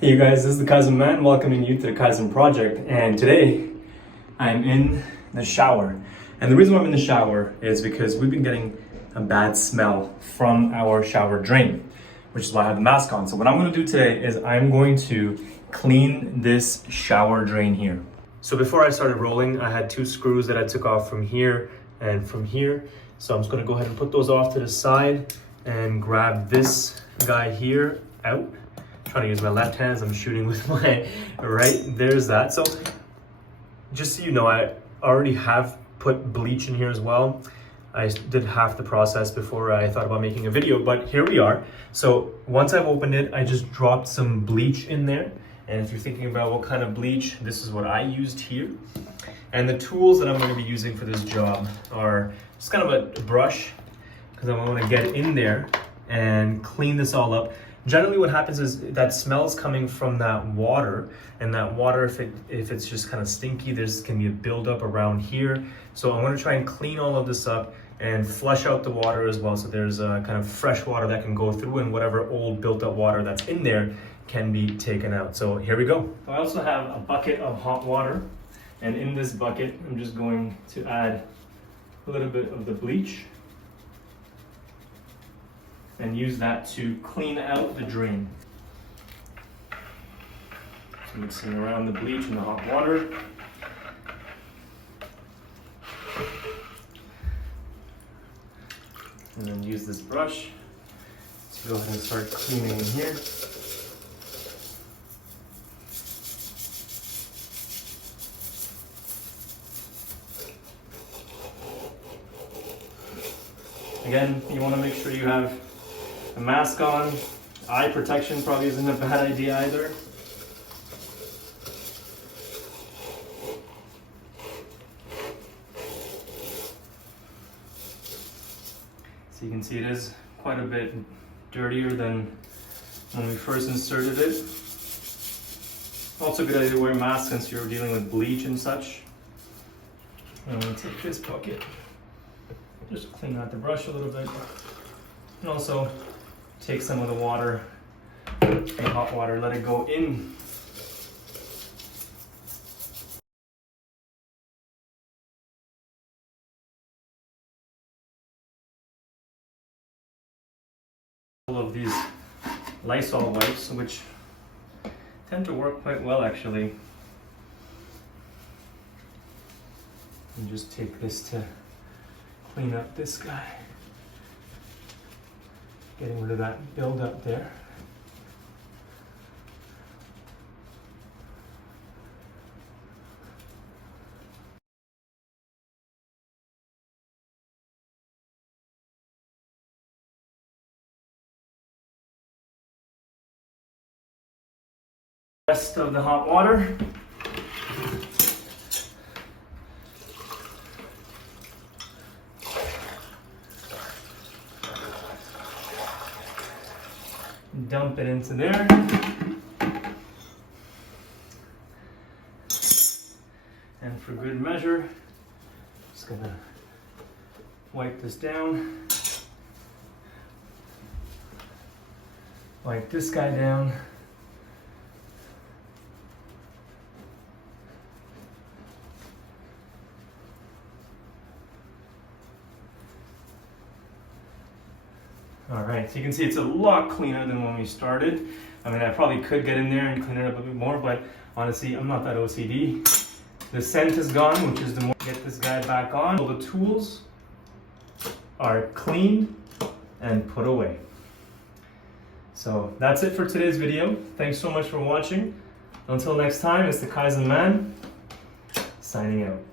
Hey you guys, this is the Kaizen Man welcoming you to the Kaizen Projekt, and today I'm in the shower. And the reason why I'm in the shower is because we've been getting a bad smell from our shower drain, which is why I have the mask on. So what I'm going to do today is I'm going to clean this shower drain here. So before I started rolling, I had two screws that I took off from here and from here. So I'm just going to go ahead and put those off to the side and grab this guy here out. Trying to use my left hand as I'm shooting with my right. There's that. So just so you know, I already have put bleach in here as well. I did half the process before I thought about making a video, but here we are. So once I've opened it, I just dropped some bleach in there. And if you're thinking about what kind of bleach, this is what I used here. And the tools that I'm going to be using for this job are just kind of a brush, because I want to get in there and clean this all up. Generally what happens is that smell is coming from that water, and that water, if it's just kind of stinky, there's can be a buildup around here. So I want to try and clean all of this up and flush out the water as well, so there's a kind of fresh water that can go through, and whatever old built up water that's in there can be taken out. So here we go. I also have a bucket of hot water, and in this bucket I'm just going to add a little bit of the bleach and use that to clean out the drain. So mixing around the bleach and the hot water. And then use this brush to go ahead and start cleaning in here. Again, you want to make sure you have a mask on. Eye protection probably isn't a bad idea either. So you can see it is quite a bit dirtier than when we first inserted it. Also a good idea to wear a mask since you're dealing with bleach and such. I'm going to take this bucket, just clean out the brush a little bit, and also take some of the water, the hot water, let it go in. All of these Lysol wipes, which tend to work quite well actually. And just take this to clean up this guy. Getting rid of that buildup there. Rest of the hot water. Dump it into there. And for good measure, just gonna wipe this down. Wipe this guy down. All right, so you can see it's a lot cleaner than when we started. I mean, I probably could get in there and clean it up a bit more, but honestly, I'm not that OCD. The scent is gone, which is the more get this guy back on. All the tools are cleaned and put away. So that's it for today's video. Thanks so much for watching. Until next time, it's the Kaizen Man, signing out.